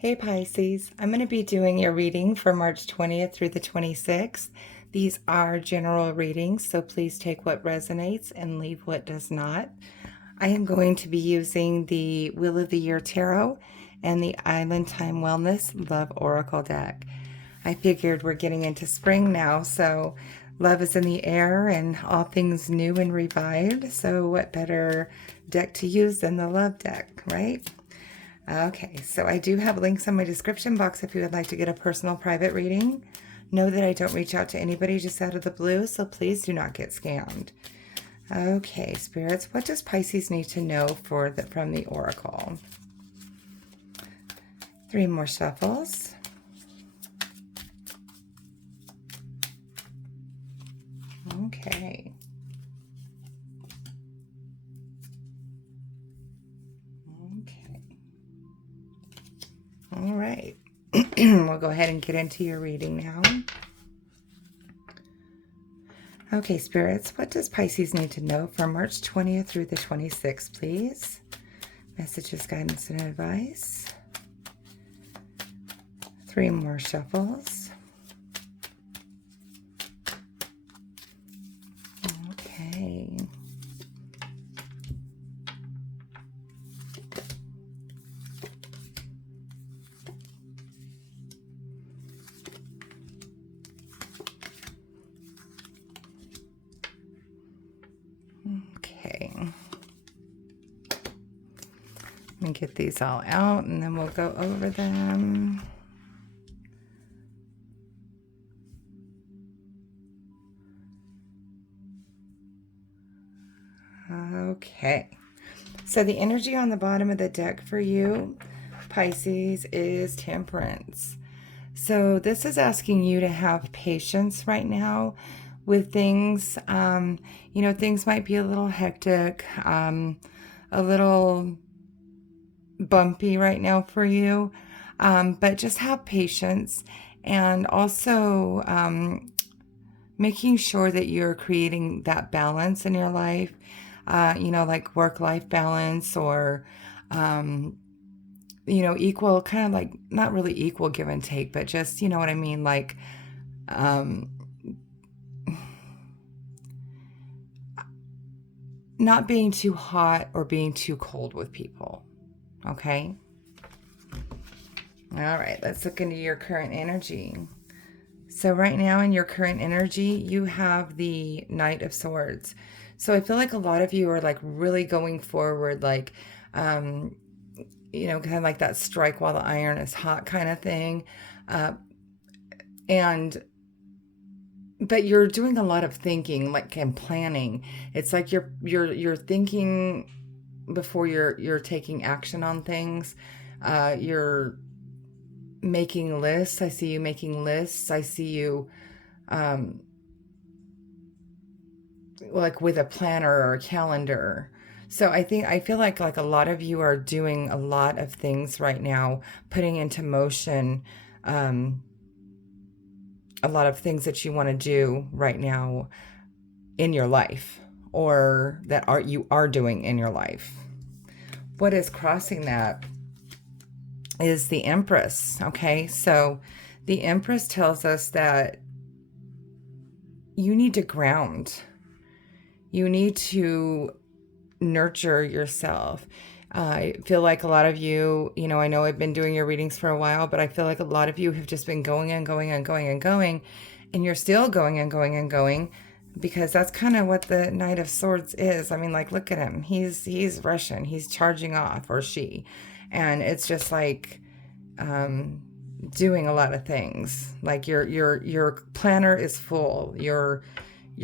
Hey Pisces, I'm going to be doing your reading for March 20th through the 26th. These are general readings, so please take what resonates and leave what does not. I am going to be using the Wheel of the Year Tarot and the Island Time Wellness Love Oracle deck. I figured we're getting into spring now, so love is in the air and all things new and revived. So what better deck to use than the love deck, right? Okay, so I do have links in my description box if you would like to get a personal private reading. Know that I don't reach out to anybody just out of the blue, so please do not get scammed. Okay, spirits, what does Pisces need to know from the oracle? 3 more shuffles. Okay. Okay. All right. We'll go ahead and get into your reading now. Okay, spirits, what does Pisces need to know for March 20th through the 26th, please? Messages, guidance, and advice. 3 more shuffles. Okay. Okay. Let me get these all out and then we'll go over them. Okay. So the energy on the bottom of the deck for you, Pisces, is Temperance. So this is asking you to have patience right now with things. Things might be a little hectic, a little bumpy right now for you, but just have patience, and also making sure that you're creating that balance in your life, like work-life balance, or equal, kind of like, not really equal give and take, but just, you know what I mean, like not being too hot or being too cold with people. Okay. All right, let's look into your current energy. So right now in your current energy, you have the Knight of Swords. So I feel like a lot of you are like really going forward, like, kind of like that strike while the iron is hot kind of thing. But you're doing a lot of thinking, like, and planning. It's like you're thinking before you're taking action on things. You're making lists. I see you making lists. I see you like with a planner or a calendar. So I feel like a lot of you are doing a lot of things right now, putting into motion a lot of things that you want to do right now in your life, or that you are doing in your life. What is crossing that is the Empress. Okay, so the Empress tells us that you need to ground. You need to nurture yourself. I feel like a lot of you, I know I've been doing your readings for a while, but I feel like a lot of you have just been going and going and going and going, and you're still going and going and going, because that's kind of what the Knight of Swords is. I mean, like, look at him. He's Russian. He's charging off, or she. And it's just like doing a lot of things. Like your planner is full. Your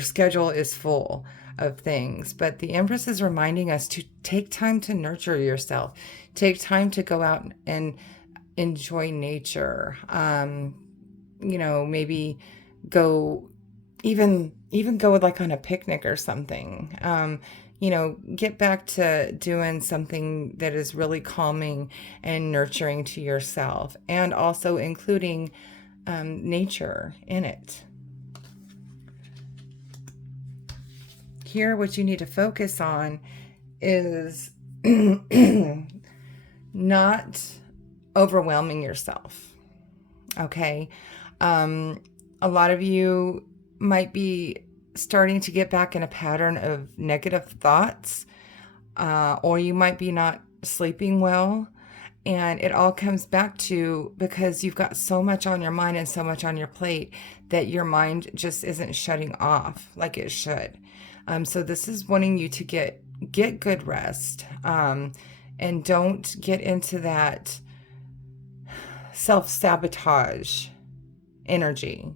schedule is full of things. But the Empress is reminding us to take time to nurture yourself. Take time to go out and enjoy nature. Maybe go even go like on a picnic or something. Get back to doing something that is really calming and nurturing to yourself, and also including nature in it. Here, what you need to focus on is not overwhelming yourself. Okay. A lot of you might be starting to get back in a pattern of negative thoughts, or you might be not sleeping well. And it all comes back to because you've got so much on your mind and so much on your plate that your mind just isn't shutting off like it should. So this is wanting you to get good rest, and don't get into that self-sabotage energy.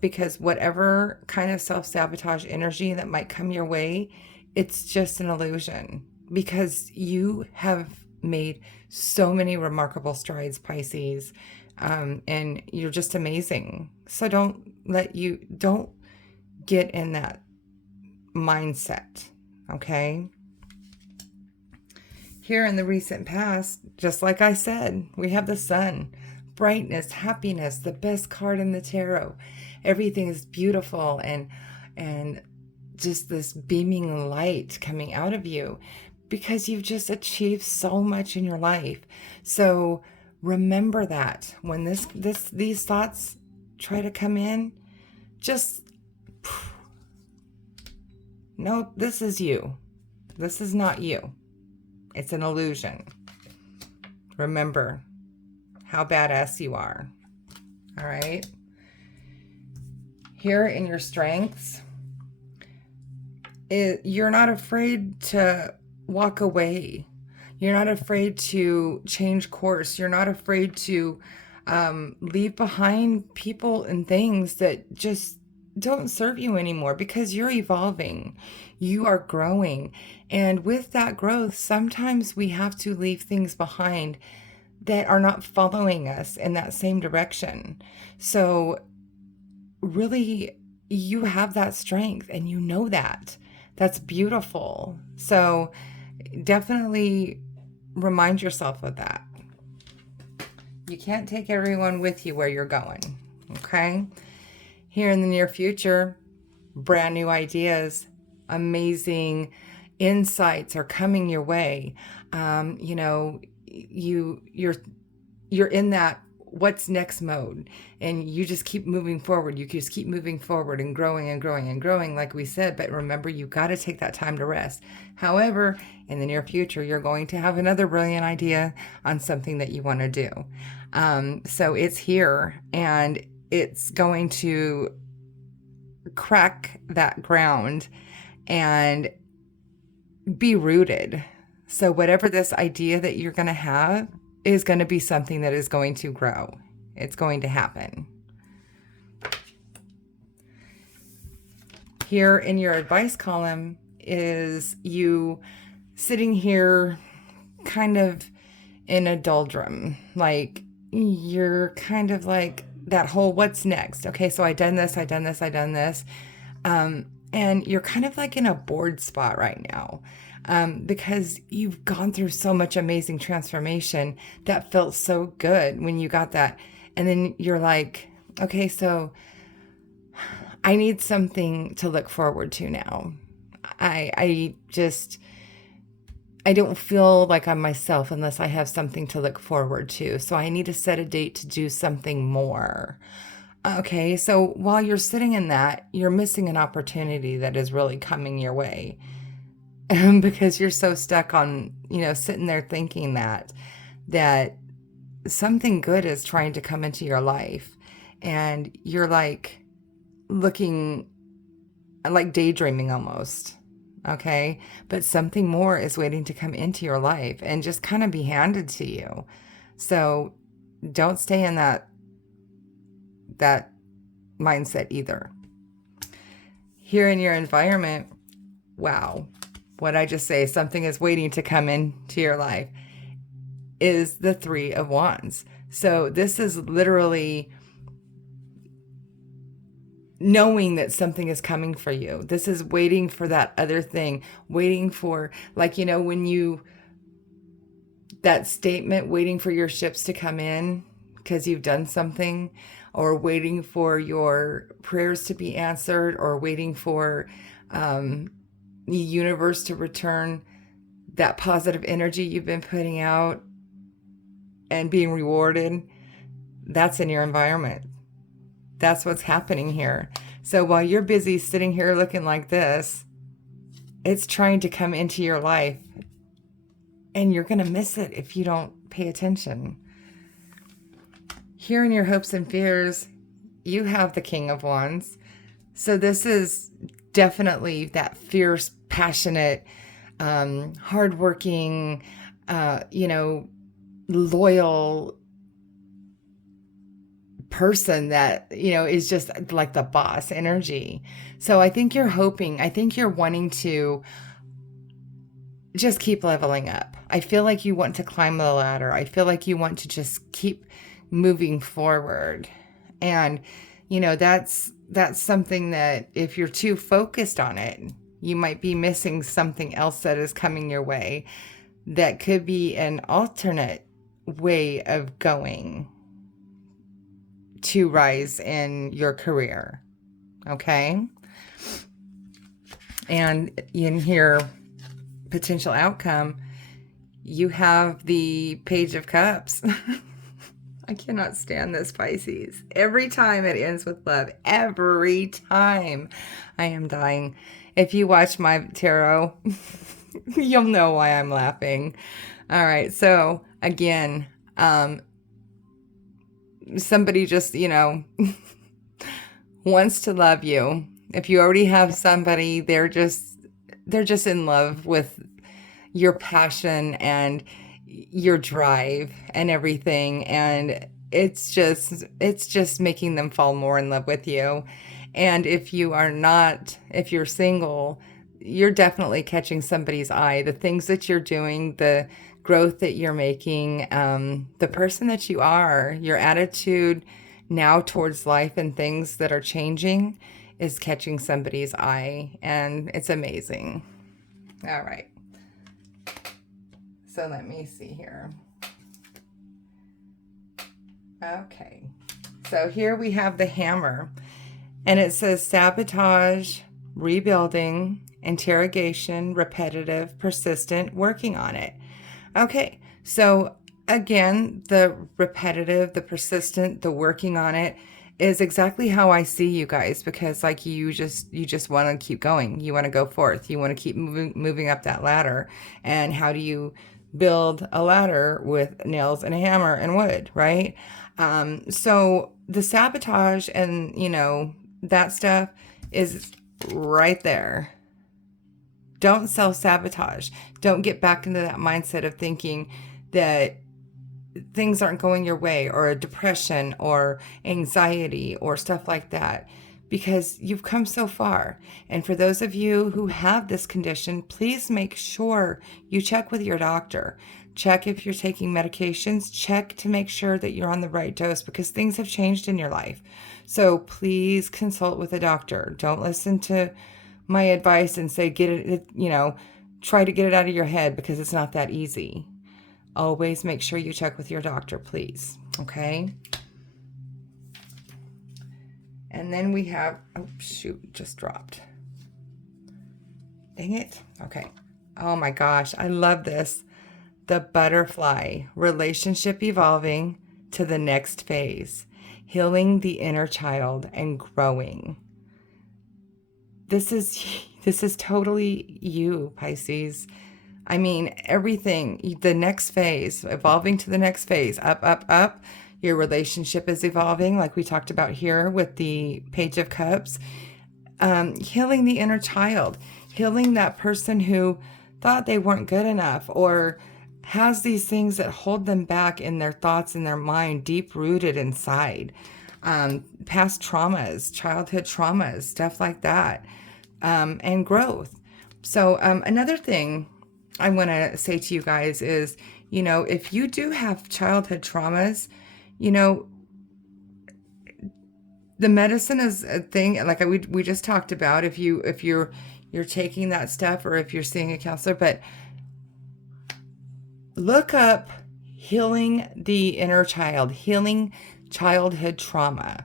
Because whatever kind of self-sabotage energy that might come your way, it's just an illusion, because you have made so many remarkable strides, Pisces, and you're just amazing. So don't get in that mindset, okay? Here in the recent past, just like I said, we have the sun, brightness, happiness, the best card in the tarot. Everything is beautiful and just this beaming light coming out of you because you've just achieved so much in your life. So remember that when these thoughts try to come in, just no, this is you. This is not you. It's an illusion. Remember how badass you are. All right. Here in your strengths, you're not afraid to walk away. You're not afraid to change course. You're not afraid to leave behind people and things that just don't serve you anymore, because you're evolving. You are growing. And with that growth, sometimes we have to leave things behind that are not following us in that same direction. So really, you have that strength and you know that. That's beautiful. So definitely remind yourself of that. You can't take everyone with you where you're going, okay? Here in the near future, brand new ideas, amazing insights are coming your way. You know, you're in that what's next mode, and you just keep moving forward. You just keep moving forward and growing and growing and growing, like we said. But remember, you got to take that time to rest. However, in the near future, you're going to have another brilliant idea on something that you want to do. So it's here, and it's going to crack that ground and be rooted. So whatever this idea that you're going to have is going to be something that is going to grow. It's going to happen. Here in your advice column is you sitting here kind of in a doldrum. Like you're kind of like that whole what's next? Okay, so I done this. And you're kind of like in a bored spot right now. Because you've gone through so much amazing transformation that felt so good when you got that. And then you're like, okay, so I need something to look forward to now. I don't feel like I'm myself unless I have something to look forward to. So I need to set a date to do something more. Okay, so while you're sitting in that, you're missing an opportunity that is really coming your way. Because you're so stuck on, sitting there thinking that something good is trying to come into your life, and you're like looking like daydreaming almost. Okay, but something more is waiting to come into your life and just kind of be handed to you. So don't stay in that mindset either. Here in your environment, wow, what I just say, something is waiting to come into your life, is the Three of Wands. So this is literally knowing that something is coming for you. This is waiting for that other thing, waiting for, like, that statement, waiting for your ships to come in because you've done something, or waiting for your prayers to be answered, or waiting for the universe to return that positive energy you've been putting out. and being rewarded, that's in your environment. That's what's happening here. So while you're busy sitting here looking like this, it's trying to come into your life, and you're going to miss it if you don't pay attention. Here in your hopes and fears, you have the King of Wands. So this is definitely that fierce, passionate, hardworking, loyal person that, is just like the boss energy. So I think you're wanting to just keep leveling up. I feel like you want to climb the ladder. I feel like you want to just keep moving forward. And, that's something that if you're too focused on it, you might be missing something else that is coming your way that could be an alternate way of going to rise in your career. Okay? And in here, potential outcome, you have the Page of Cups. I cannot stand this, Pisces. Every time it ends with love, every time, I am dying. If you watch my tarot, you'll know why I'm laughing. All right, so again, somebody just, wants to love you. If you already have somebody, they're just in love with your passion and your drive and everything, and it's just making them fall more in love with you. And if you're single, you're definitely catching somebody's eye. The things that you're doing, the growth that you're making, the person that you are, your attitude now towards life and things that are changing is catching somebody's eye, and it's amazing. All right. So let me see here. Okay. So here we have the hammer, and it says sabotage, rebuilding, interrogation, repetitive, persistent, working on it. Okay. So again, the repetitive, the persistent, the working on it is exactly how I see you guys, because like you just want to keep going. You want to go forth. You want to keep moving up that ladder. And how do you build a ladder with nails and a hammer and wood, right? So the sabotage and, that stuff is right there. Don't self-sabotage. Don't get back into that mindset of thinking that things aren't going your way, or a depression or anxiety or stuff like that, because you've come so far. And for those of you who have this condition, please make sure you check with your doctor. Check if you're taking medications. Check to make sure that you're on the right dose, because things have changed in your life. So please consult with a doctor. Don't listen to my advice and say, try to get it out of your head, because it's not that easy. Always make sure you check with your doctor, please. Okay? And then we have, oh shoot, just dropped. Dang it. Okay. Oh my gosh, I love this. The butterfly, relationship evolving to the next phase, healing the inner child and growing. This is totally you, Pisces. I mean, everything, the next phase, evolving to the next phase, up, up, up. Your relationship is evolving, like we talked about here with the Page of Cups. Healing the inner child, healing that person who thought they weren't good enough, or has these things that hold them back in their thoughts and their mind, deep rooted inside. Past traumas, childhood traumas, stuff like that, and growth. So another thing I want to say to you guys is, if you do have childhood traumas, the medicine is a thing, like we just talked about, if you're taking that stuff, or if you're seeing a counselor. But look up healing the inner child, healing childhood trauma.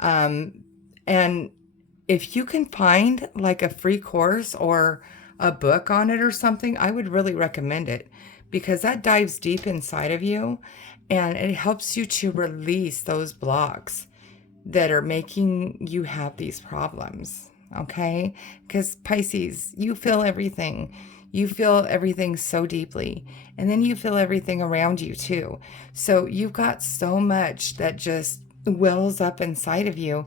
And if you can find like a free course or a book on it or something, I would really recommend it, because that dives deep inside of you and it helps you to release those blocks that are making you have these problems. Okay? Because Pisces, you feel everything. You feel everything so deeply. And then you feel everything around you too. So you've got so much that just wells up inside of you.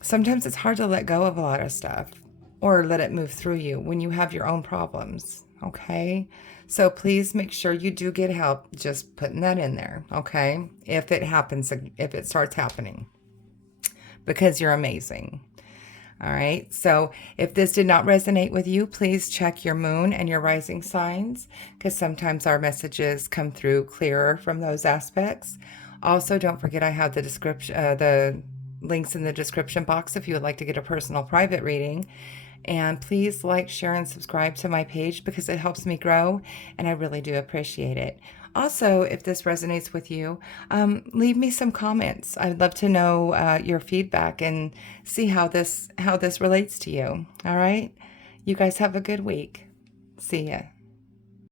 Sometimes it's hard to let go of a lot of stuff or let it move through you when you have your own problems. Okay? So please make sure you do get help. Just putting that in there. Okay? If it happens, if it starts happening, because you're amazing. All right. So if this did not resonate with you, please check your moon and your rising signs, because sometimes our messages come through clearer from those aspects. Also, don't forget I have the description, the links in the description box if you would like to get a personal private reading. And please like, share, and subscribe to my page because it helps me grow, and I really do appreciate it. Also, if this resonates with you, leave me some comments. I'd love to know your feedback and see how this relates to you. All right? You guys have a good week. See ya.